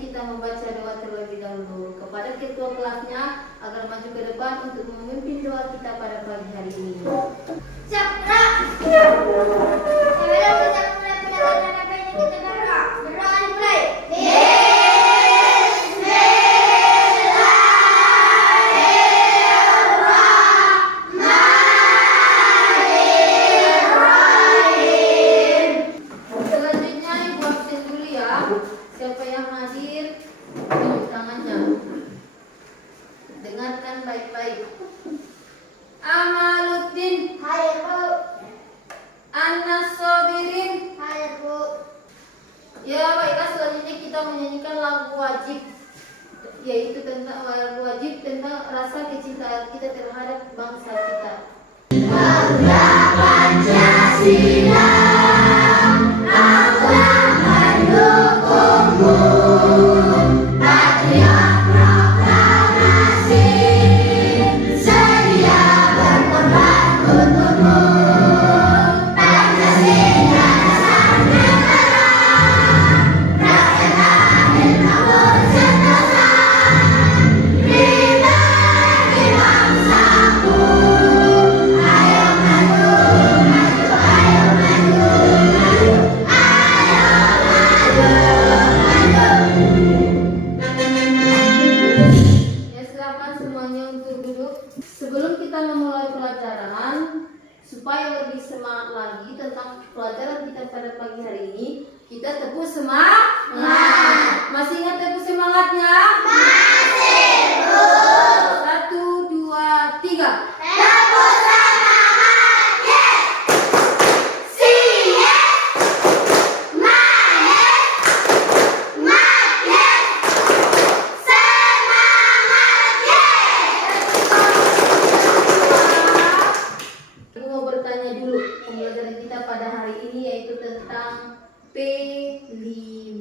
kita membaca doa terlebih dahulu kepada ketua kelasnya agar maju ke depan untuk memimpin doa kita pada pagi hari ini. Siap, gerak. Sebelum kita mulai pendengaran apa yang kita berdoa, berdoa dimulai. Selanjutnya ibu absen dulu ya. Siapa yang hadir tunjuk tangannya. Dengarkan baik-baik. Amaluddin, Hadir, Bu. Anas Sobirin. Hadir, Bu. Ya baiklah, selanjutnya kita menyanyikan lagu wajib, yaitu tentang lagu wajib tentang rasa kecintaan kita terhadap bangsa kita. Bangga Pancasila, Allah mendukungmu. Patriot proklamasi, sedia berkorban untukmu. Pancasila dasar negara, rakyat hadir namun sentosa. Kita bagi bangsaku, ayo maju, maju, ayo maju, maju, ayo maju. Ya silakan semuanya untuk duduk. Sebelum kita memulai pelajaran, supaya lebih semangat lagi tentang pelajaran kita pada pagi hari ini, kita tepuk semangat. Masih ingat tepuk semangatnya? Masih, Bu. 1, 2, 3. Tepuk semangat, yes. Siap. Manis. Mat, yes. Semangat, yes. Ibu mau bertanya dulu, pembelajaran kita pada hari ini yaitu tentang P5.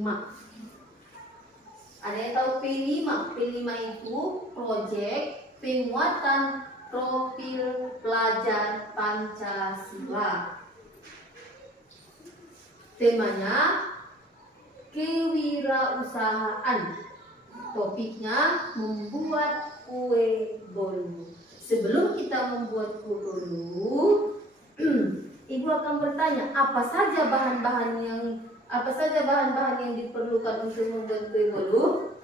Ada yang tahu P5? P5 itu proyek penguatan profil pelajar Pancasila. Temanya kewirausahaan. Topiknya membuat kue bolu. Sebelum kita membuat kue bolu, Ibu akan bertanya apa saja bahan-bahan yang diperlukan untuk membuat kue bolu?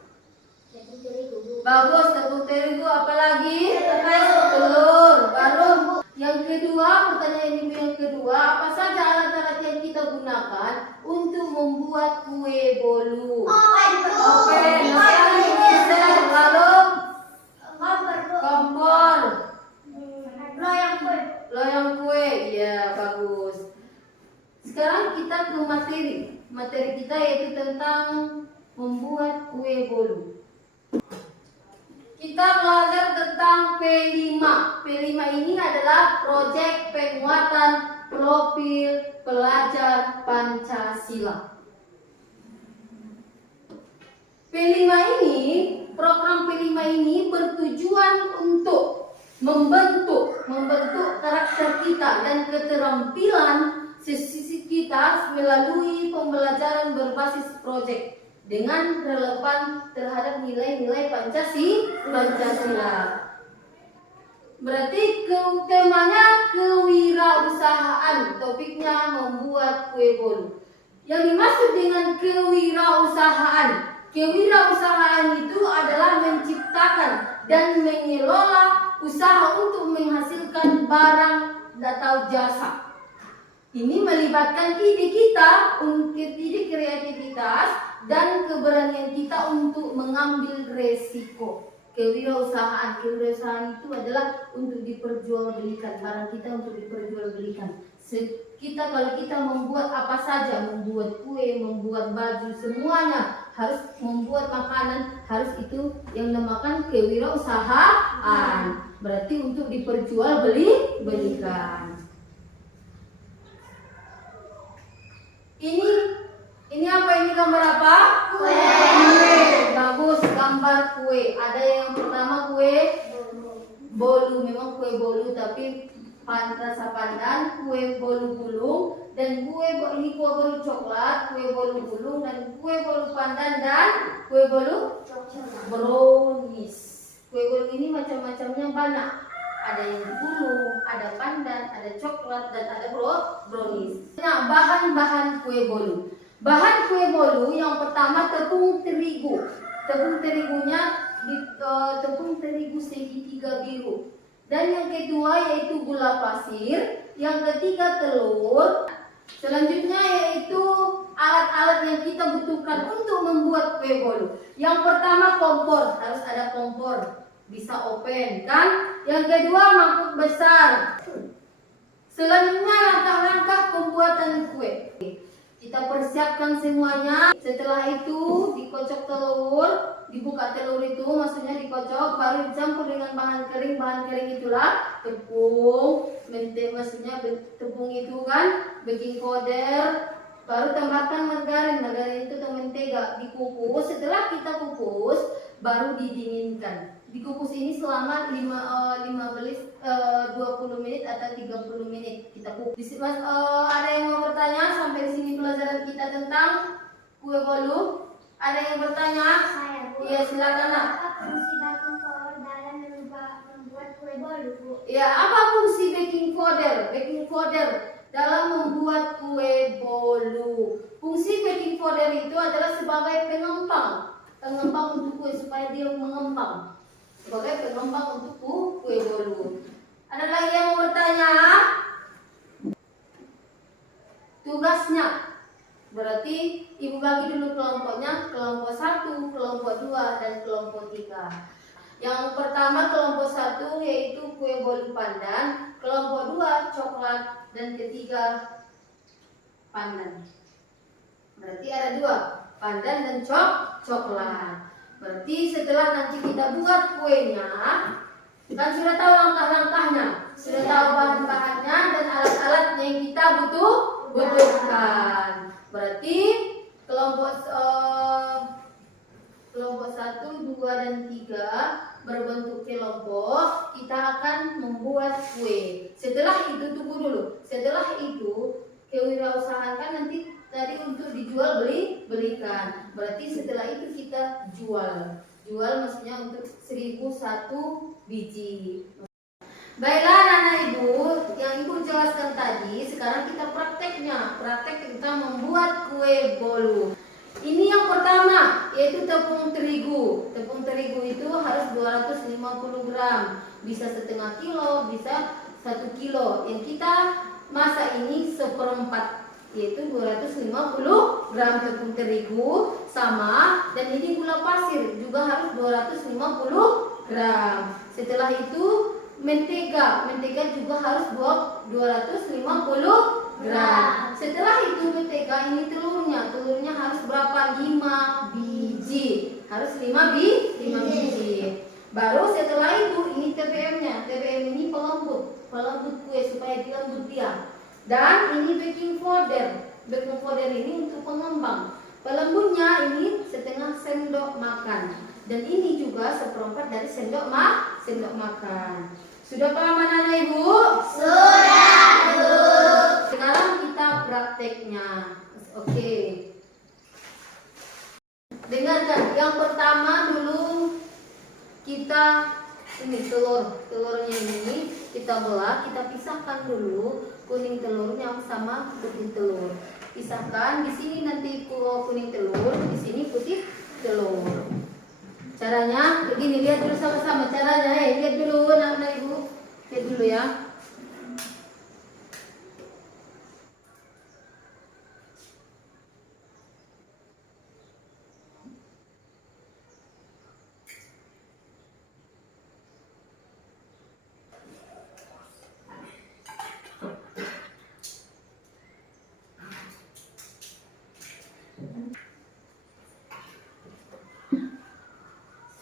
Bagus, tepung terigu, apalagi? Telur. Baru yang kedua, pertanyaan Ibu yang kedua, apa saja alat-alat yang kita gunakan untuk membuat kue bolu? Oke, lalu kompor, loyang kue, ya bagus. Sekarang kita ke materi. Materi kita yaitu tentang membuat kue bolu. Kita belajar tentang P5. P5 ini adalah proyek penguatan profil pelajar Pancasila. Program P5 ini bertujuan untuk membentuk karakter kita dan keterampilan sisi kita melalui pembelajaran berbasis proyek dengan relevan terhadap nilai-nilai Pancasila. Berarti temanya kewirausahaan, topiknya membuat kue bolu. Yang dimaksud dengan kewirausahaan itu adalah menciptakan dan mengelola usaha untuk menghasilkan barang atau jasa. Ini melibatkan ide kreativitas dan keberanian kita untuk mengambil resiko. Kewirausahaan itu adalah untuk diperjualbelikan, barang kita untuk diperjualbelikan. Kalau kita membuat apa saja, membuat kue, membuat baju, semuanya harus membuat makanan, harus itu yang dinamakan kewirausahaan. Berarti untuk diperjualbelikan. Ini apa? Ini gambar apa? Kue. Bagus, gambar kue. Ada yang pertama kue bolu, memang kue bolu, tapi rasa pandan, kue bolu gulung, dan ini kue bolu coklat, kue bolu gulung, dan kue bolu pandan, dan kue bolu brownies. Kue bolu ini macam-macamnya banyak. Ada yang gulung, ada pandan, ada coklat, dan ada brownies. Nah, bahan-bahan kue bolu. Bahan kue bolu yang pertama tepung terigu. Tepung terigu segitiga biru. Dan yang kedua yaitu gula pasir. Yang ketiga telur. Selanjutnya yaitu alat-alat yang kita butuhkan untuk membuat kue bolu. Yang pertama kompor, harus ada kompor, bisa open kan. Yang kedua mangkuk besar. Selanjutnya langkah-langkah pembuatan kue. Kita persiapkan semuanya. Setelah itu dikocok telur, dibuka telur itu, maksudnya dikocok, baru dicampur dengan bahan kering. Bahan kering itulah tepung, maksudnya tepung itu kan, baking powder, baru tambahkan margarin. Margarin itu atau mentega, dikukus. Setelah kita kukus, baru didinginkan. Dikukus ini selama 20 menit atau 30 menit kita kukus. Ada yang mau bertanya sampai di sini pelajaran kita tentang kue bolu? Ada yang bertanya? Saya, Bu. Iya, silakan nak. Apa fungsi baking powder dalam membuat kue bolu, Bu? Ya, apa fungsi baking powder? Baking powder dalam membuat kue bolu. Fungsi baking powder itu adalah sebagai pengembang untuk kue supaya dia mengembang. Sebagai pengembang untuk kue bolu. Ada lagi yang mau bertanya? Tugasnya berarti ibu bagi dulu kelompoknya, kelompok 1, kelompok 2, dan kelompok 3. Yang pertama kelompok 1 yaitu kue bolu pandan, kelompok 2 coklat, dan ketiga pandan. Berarti ada 2, pandan dan coklat. Berarti setelah nanti kita buat kuenya, kan sudah tahu langkah-langkahnya, sudah tahu bahan-bahannya dan alat-alatnya yang kita butuhkan. Berarti kelompok 1, 2, dan 3 berbentuk kelompok, kita akan membuat kue. Setelah itu, tunggu dulu. Setelah itu kewirausahaan kan nanti tadi untuk dijual belikan. Berarti setelah itu kita jual maksudnya untuk 1001 biji. Baiklah anak-anak ibu, yang ibu jelaskan tadi, sekarang kita praktek kita membuat kue bolu. Ini yang pertama yaitu tepung terigu. Tepung terigu itu harus 250 gram, bisa setengah kilo, bisa 1 kilo. Yang kita masak ini 1/4, yaitu 250 gram tepung terigu sama, dan ini gula pasir juga harus 250 gram. Setelah itu mentega juga harus 250 gram. Setelah itu mentega, ini telurnya harus berapa? 5 biji. Harus 5 biji. Baru setelah itu ini TBM-nya. TBM ini pelembut kue supaya dia lembut dia. Dan ini baking powder. Baking powder ini untuk pengembang. Pelembutnya ini setengah sendok makan. Dan ini juga 1/4 dari sendok makan. Sudah paham anak-anak ibu? Sudah, Bu. Sekarang kita prakteknya. Oke. Dengarkan. Yang pertama dulu kita ini telurnya ini kita belah, kita pisahkan dulu kuning telurnya sama putih telur. Pisahkan, di sini nanti kuning telur, di sini putih telur. Caranya begini, lihat dulu sama-sama caranya. Lihat dulu anak-anak ibu, lihat dulu ya.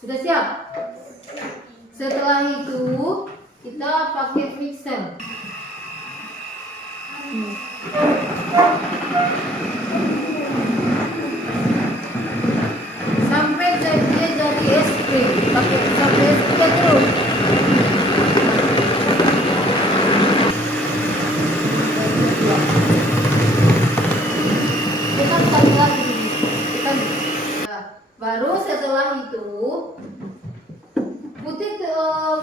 Sudah siap? Setelah itu kita pakai mixer. Sampai dia jadi es krim. Pakai sampai es krim terus. setelah itu putih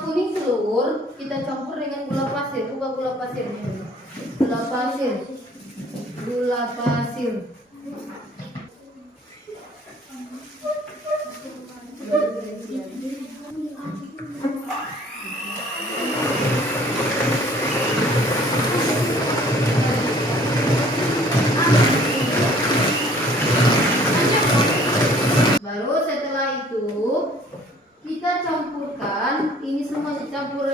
kuning telur kita campur dengan gula pasir. Buka gula pasir. Gula pasir. Gula pasir. Baru setelah itu kita campurkan ini semua, campur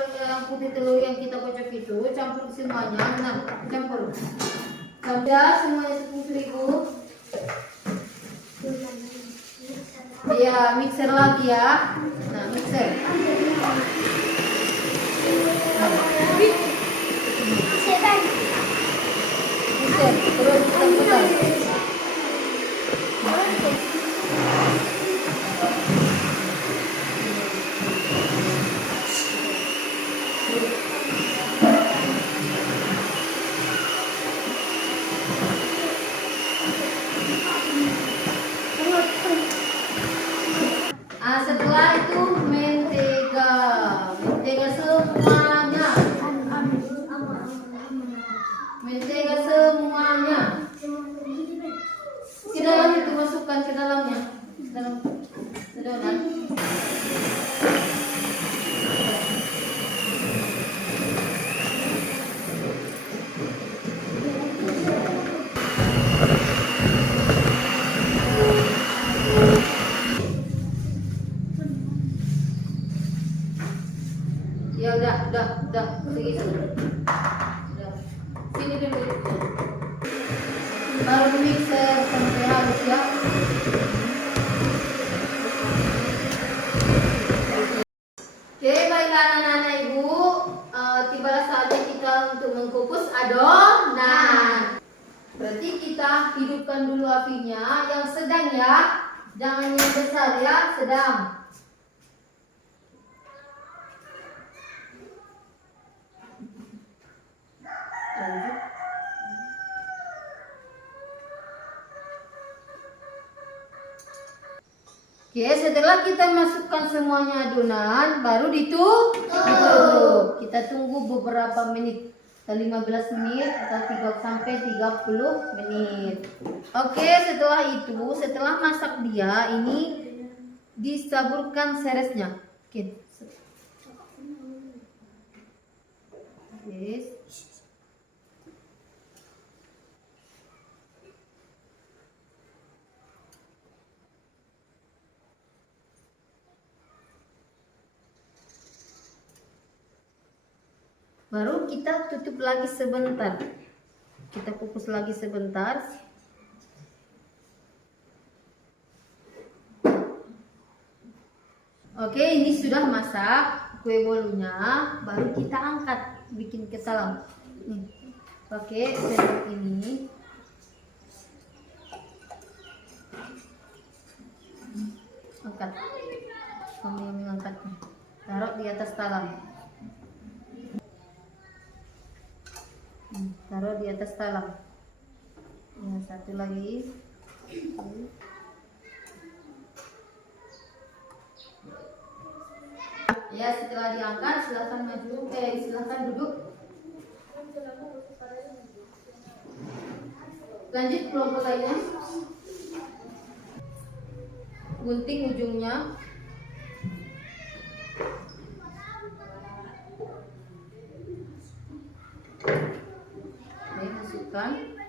putih telur yang kita kocok itu, campur semuanya. Nah, campur. Sudah semuanya tepung terigu. Ya, mixer lagi ya. Nah, mixer. Mixer, terus kita putar. Setelah itu mentega semuanya, mentega semuanya ke dalam itu, masukkan ke dalamnya, dalam adonan. Ya udah segitu. Udah. Sini dulu. Baru mixer sampai halus ya. Oke, baiklah anak-anak ibu, tibalah saatnya kita untuk mengukus adonan. Berarti kita hidupkan dulu apinya yang sedang ya, jangan yang besar ya, sedang. Lanjut. Oke, setelah kita masukkan semuanya adonan, baru ditutup. Kita tunggu beberapa menit, 15 menit atau 3 sampai 30 menit. Oke, setelah itu, setelah masak dia, ini disaburkan seresnya. Oke. Yes. Baru kita tutup lagi sebentar. Kita kukus lagi sebentar. Oke, ini sudah masak kue bolunya. Baru kita angkat, bikin ke dalam. Pakai sendok ini. Angkat. Kamu yang mengangkatnya. Taruh di atas talam. Taruh di atas talam. Yang satu lagi. Ya, setelah diangkat silakan maju. Silakan duduk. Lanjut kelompok lainnya. Gunting ujungnya. Masukkan.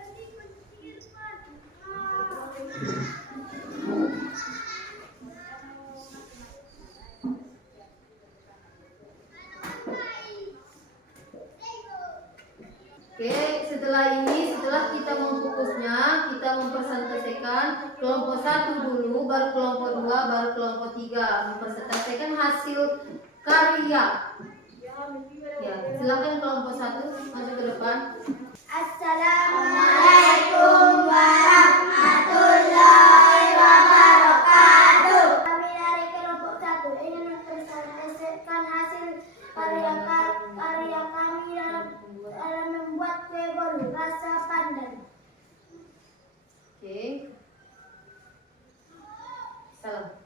Oke, setelah kita mengukusnya, kita mempersentasikan kelompok 1 dulu, baru kelompok 2, baru kelompok 3. Mempersentasikan hasil karya. Ya, silakan kelompok 1 maju ke depan. Assalamualaikum warahmatullahi wabarakatuh. Kami dari kelompok 1 ingin mempresentasikan hasil karya kami dalam membuat kue bolu rasa pandan. Oke. Salam.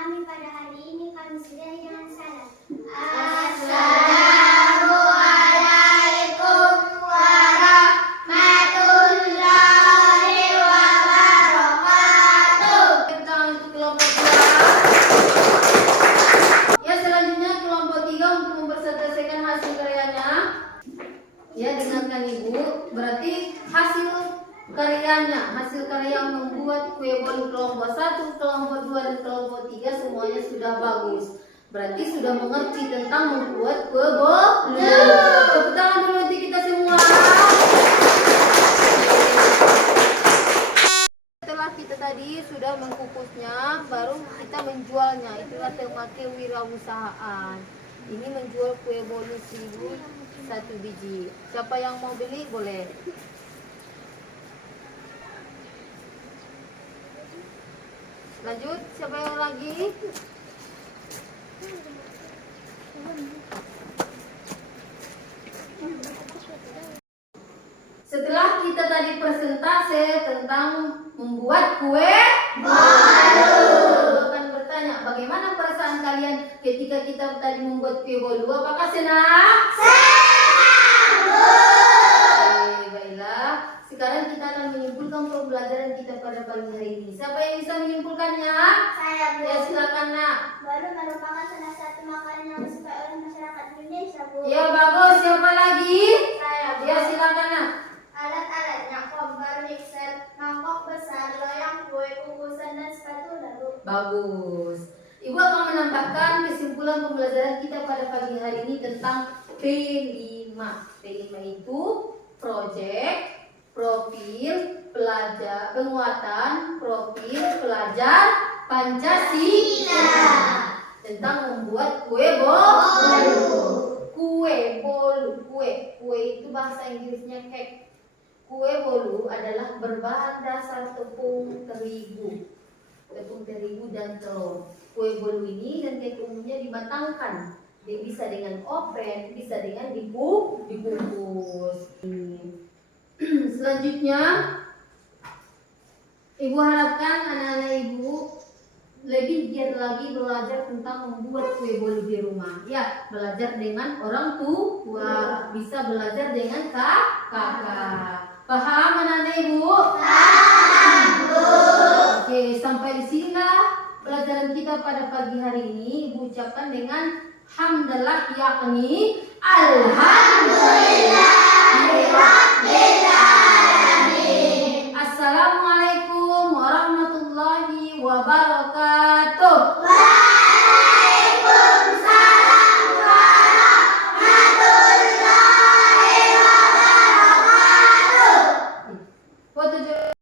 kami pada hari ini kami sudahi dengan salam. Assalamualaikum warahmatullahi wabarakatuh. Tentang itu kelompok 2. Ya, selanjutnya kelompok 3 untuk mempresentasikan hasil karyanya. Ya, dengarkan Ibu. Berarti hasil karya yang membuat kue bolu kelompok 1, kelompok 2 dan kelompok 3 semuanya sudah bagus. Berarti sudah mengerti tentang membuat kue bolu. Tepuk tangan dulu untuk kita semua. Setelah kita tadi sudah mengkukusnya, baru kita menjualnya. Itulah tema kewirausahaan. Ini menjual kue bolu 1.000 biji. Siapa yang mau beli boleh. Lanjut, siapa yang lagi? Setelah kita tadi presentasi tentang membuat kue bolu, akan bertanya bagaimana perasaan kalian ketika kita tadi membuat kue bolu? Apakah senang? Oke, baiklah. Sekarang kita akan menyimpulkan pembelajaran kita pada pagi hari ini. Siapa yang bisa menyimpulkannya? Saya, Bu. Ya, silakan, Nak. Bolu merupakan salah satu makanan yang disukai oleh masyarakat Indonesia, Bu. Ya, bagus. Siapa lagi? Saya, Bu. Ya, silakan, Nak. Alat-alatnya kompor, mixer, mangkok besar, loyang kue, kukusan, dan spatula, Bu. Bagus. Ibu akan menambahkan kesimpulan pembelajaran kita pada pagi hari ini tentang P5. P5 itu project, profil, pelajar, penguatan, profil, pelajar, Pancasila. Tentang membuat kue bolu. Kue bolu, kue itu bahasa Inggrisnya cake. Kue bolu adalah berbahan dasar tepung terigu dan telur. Kue bolu ini dan cake umumnya dimatangkan. Dia bisa dengan oven, bisa dengan dibungkus. Selanjutnya, Ibu harapkan anak-anak Ibu lebih giat lagi belajar tentang membuat kue bolu di rumah. Ya, belajar dengan orang tua, bisa belajar dengan kakak. Paham anak-anak Ibu? Paham, Bu. Oke, sampai di sinilah pelajaran kita pada pagi hari ini. Ibu ucapkan dengan hamdalah, yakni alhamdulillah.